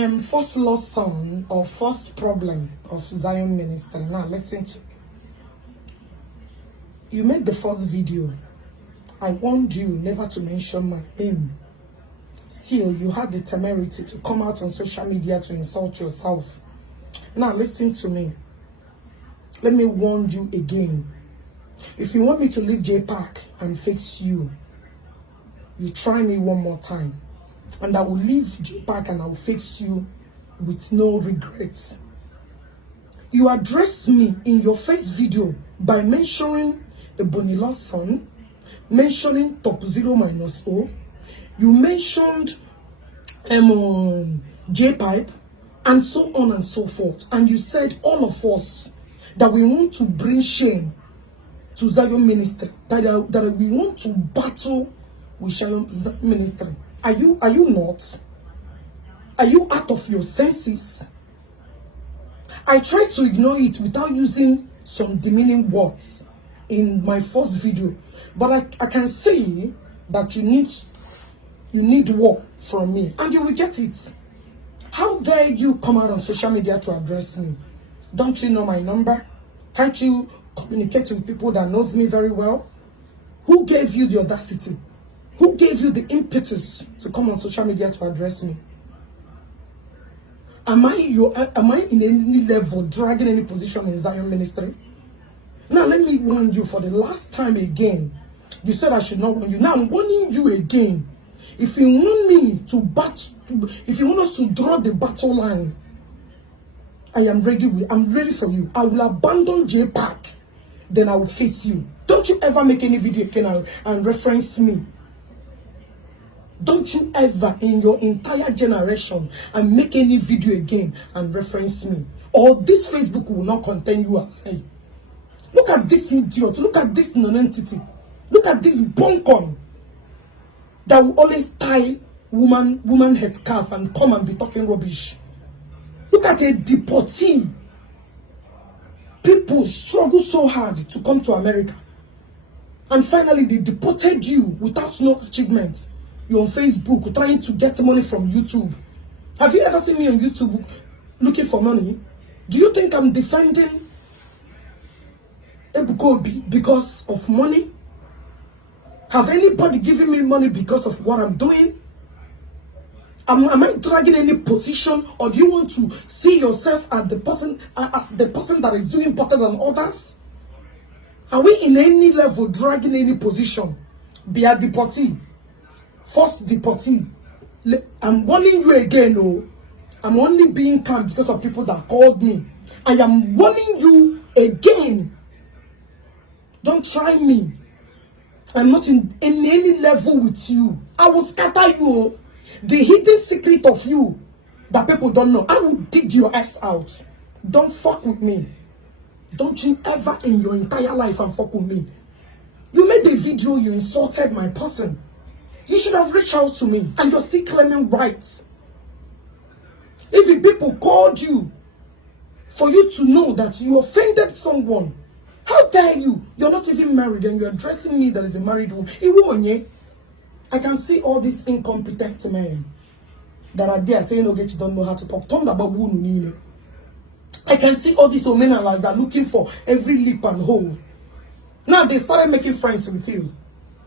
First lesson or first problem of Zion ministry. Now listen to me. You made the first video. I warned you never to mention my name. Still, you had the temerity to come out on social media to insult yourself. Now listen to me. Let me warn you again. If you want me to leave JPAC and fix you, you try me one more time. And I will leave JPAC and I will fix you with no regrets. You addressed me in your first video by mentioning a Bonilla son, mentioning top 0 minus O. You mentioned J-pipe and so on and so forth. And you said all of us that we want to bring shame to Zion ministry, that we want to battle with Zion ministry. Are you not? Are you out of your senses? I tried to ignore it without using some demeaning words in my first video, but I can see that you need work from me, and you will get it. How dare you come out on social media to address me? Don't you know my number? Can't you communicate with people that knows me very well? Who gave you the audacity? Who gave you the impetus to come on social media to address me? Am I in any level dragging any position in Zion ministry? Now let me warn you for the last time again. You said I should not warn you. Now I'm warning you again. If you want me to if you want us to draw the battle line, I'm ready for you. I will abandon JPAC, then I will face you. Don't you ever make any video again and reference me. Don't you ever in your entire generation and make any video again and reference me. Or this Facebook will not contain you and I. Look at this idiot. Look at this non-entity. Look at this buncon that will always tie woman head scarf and come and be talking rubbish. Look at a deportee. People struggle so hard to come to America. And finally they deported you without no achievement. You're on Facebook trying to get money from YouTube. Have you ever seen me on YouTube looking for money? Do you think I'm defending Ebukobi because of money? Have anybody given me money because of what I'm doing? Am I dragging any position, or do you want to see yourself as the person that is doing better than others? Are we in any level dragging any position? Be a deportee. First deportee. I'm warning you again, oh. I'm only being calm because of people that called me. I am warning you again. Don't try me. I'm not in any level with you. I will scatter you. Oh. The hidden secret of you that people don't know, I will dig your ass out. Don't fuck with me. Don't you ever in your entire life and fuck with me. You made a video, you insulted my person. You should have reached out to me, and you're still claiming rights. If the people called you for you to know that you offended someone, how dare you? You're not even married and you're addressing me that is a married woman. I can see all these incompetent men that are there saying, okay, you don't know how to talk. I can see all these men that are looking for every lip and hole. Now they started making friends with you.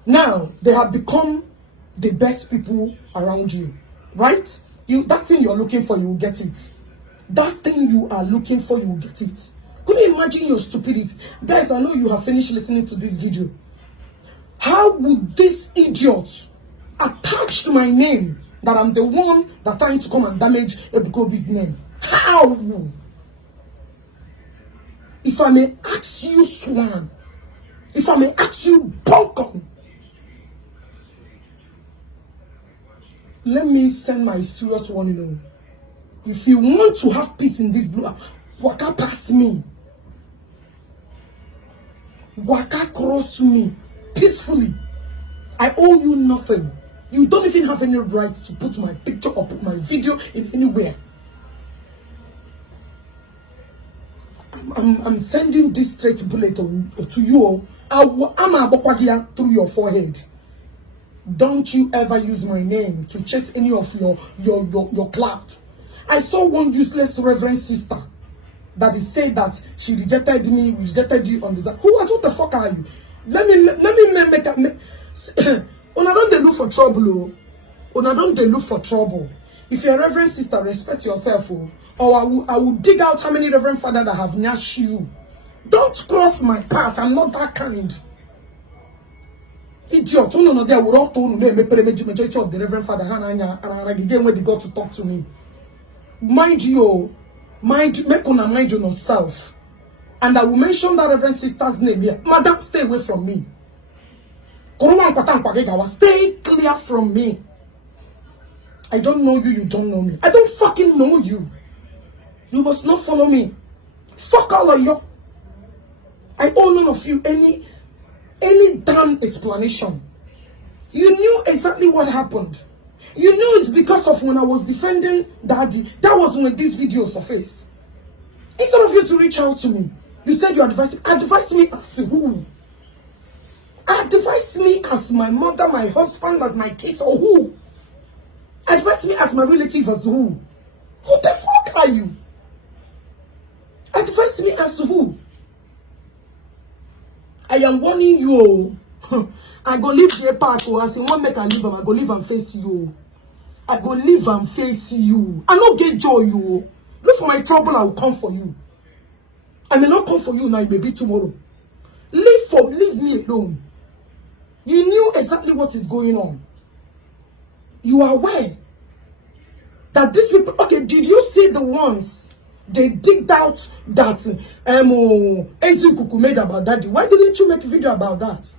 Now they have become the best people around you. Right? That thing you're looking for, you will get it. That thing you are looking for, you will get it. Could you imagine your stupidity? Guys, I know you have finished listening to this video. How would this idiot attach to my name that I'm the one that trying to come and damage Ebukobi's name? How? If I may ask you, Swan, if I may ask you, Balkan, let me send my serious warning. If you want to have peace in this blue, waka past me. Waka cross me peacefully. I owe you nothing. You don't even have any right to put my picture or put my video in anywhere. I'm sending this straight bullet to you. I'm a through your forehead. Don't you ever use my name to chase any of your clout. I saw one useless reverend sister that is saying that she rejected me, rejected you on this. What the fuck are you? Let me make Una don't they look for trouble, Una don't they look for trouble. If you're a reverend sister, respect yourself, or I will dig out how many reverend fathers that have nashed you. Don't cross my path. I'm not that kind. Idiot. No, they would all told me majority of the reverend father and again when they got to talk to me. Mind you, make una mind yourself. And I will mention that reverend sister's name here. Madam, stay away from me. Stay clear from me. I don't know you, you don't know me. I don't fucking know you. You must not follow me. Fuck all of you. I owe none of you any damn explanation. You knew exactly what happened. You knew it's because of when I was defending Daddy. That was when this video surfaced. Instead of you to reach out to me, you said you advised me as who? Advise me as my mother, my husband, as my kids, or who? Advise me as my relative as who? Who the fuck are you? Advise me as who? I am warning you. I go leave the park. As in one make I leave, I go leave and face you. I go leave and face you. I don't get joy, you. Look for my trouble, I will come for you. I may not come for you now, it may be tomorrow. Leave me alone. You knew exactly what is going on. You are aware that these people, okay, did you see the ones they digged out that Ezukuku made about Daddy? Why didn't you make a video about that?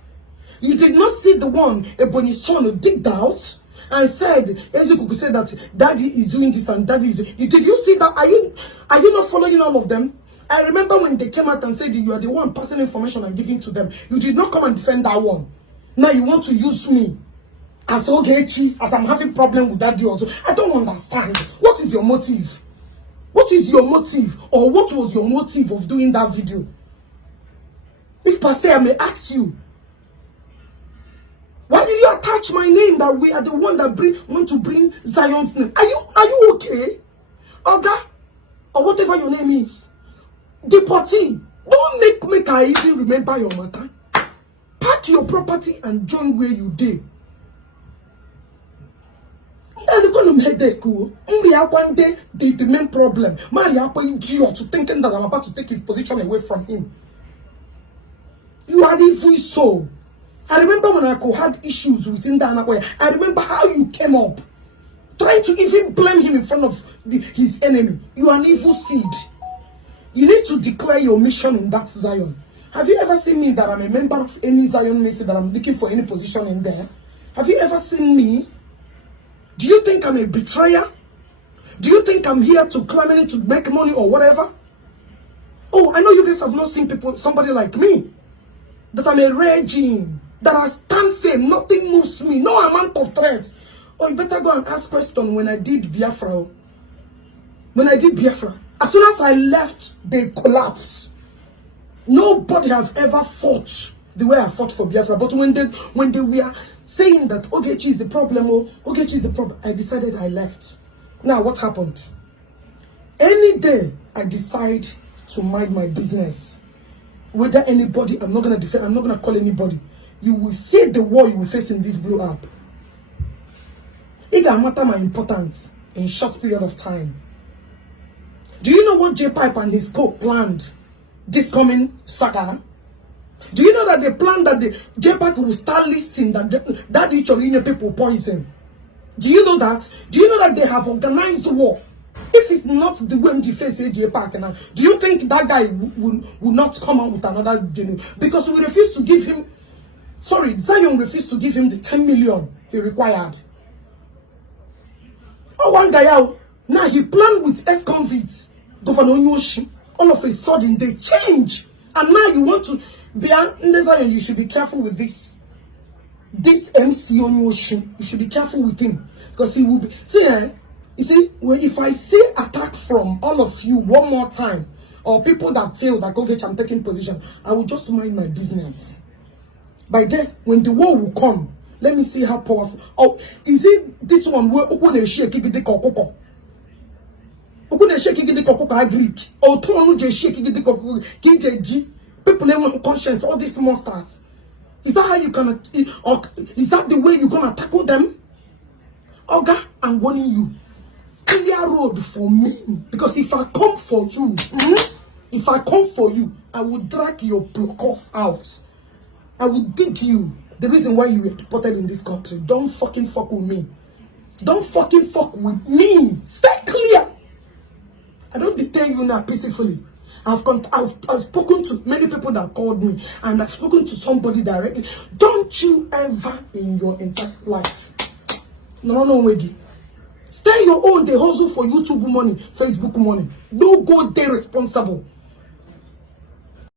You did not see the one Ebony's son who digged out and said, Ezukuku said that Daddy is doing this and Daddy is doing. Did you see that? Are you not following all of them? I remember when they came out and said you are the one passing information and giving to them. You did not come and defend that one. Now you want to use me as Ogechi, as I'm having problem with Daddy also. I don't understand. What is your motive? What is your motive? Or what was your motive of doing that video? If per se I may ask you, why did you attach my name that we are the one that want to bring Zion's name? Are you okay? Oga, or whatever your name is. Deportee. Don't make I even remember your matter. Pack your property and join where you did. I'm going to headache. One day, the main problem. Maria, idiot, thinking that I'm about to take his position away from him. You are evil soul. I remember when I had issues with Ndanakoya. I remember how you came up, trying to even blame him in front of his enemy. You are an evil seed. You need to declare your mission in that Zion. Have you ever seen me that I'm a member of any Zion ministry that I'm looking for any position in there? Have you ever seen me? Do you think I'm a betrayer? Do you think I'm here to climb in to make money or whatever? Oh, I know you guys have not seen somebody like me. That I'm a rare gene. That I stand firm. Nothing moves me. No amount of threats. Oh, you better go and ask question when I did Biafra. When I did Biafra. As soon as I left, they collapsed. Nobody have ever fought the way I fought for Biafra. But when they were saying that Ogechi is the problem, Ogechi is the problem, I decided I left. Now what happened? Any day I decide to mind my business, whether anybody, I'm not gonna defend, I'm not gonna call anybody. You will see the war you will face in this blue app. It can matter my importance in short period of time. Do you know what J-Pipe and his co planned this coming saga? Do you know that they planned that the J-Pipe will start listing that each of the people poison? Do you know that? Do you know that they have organized war? If it's not the way MD face J-Pipe now, do you think that guy will not come out with another video? Because we refuse to give him, Zion refused to give him the 10 million he required. Oh, one guy out. Now he planned with ex-convicts, Governor Onyoshi. All of a sudden they change. And now you want to be Zion, you should be careful with this. This MC Onyoshi, you should be careful with him. Because he will be. You see, if I see attack from all of you one more time, or people that feel that okay, I'm taking position, I will just mind my business. By then, when the war will come, let me see how powerful. Oh, is it this one where they shake it? they shake the cocoa Greek. Or Tonu just shake the cocoa KJG. People never have conscience, all these monsters. Is that how you gonna, or is that the way you're gonna tackle them? Oga, I'm warning you. Clear road for me. Because if I come for you, if I come for you, I will drag your blockers out. I will dig you. The reason why you were deported in this country. Don't fucking fuck with me. Don't fucking fuck with me. Stay clear. I don't detain you now peacefully. I've spoken to many people that called me, and I've spoken to somebody directly. Don't you ever in your entire life. No, Wegi. Stay your own. They hustle for YouTube money, Facebook money. Don't go there responsible.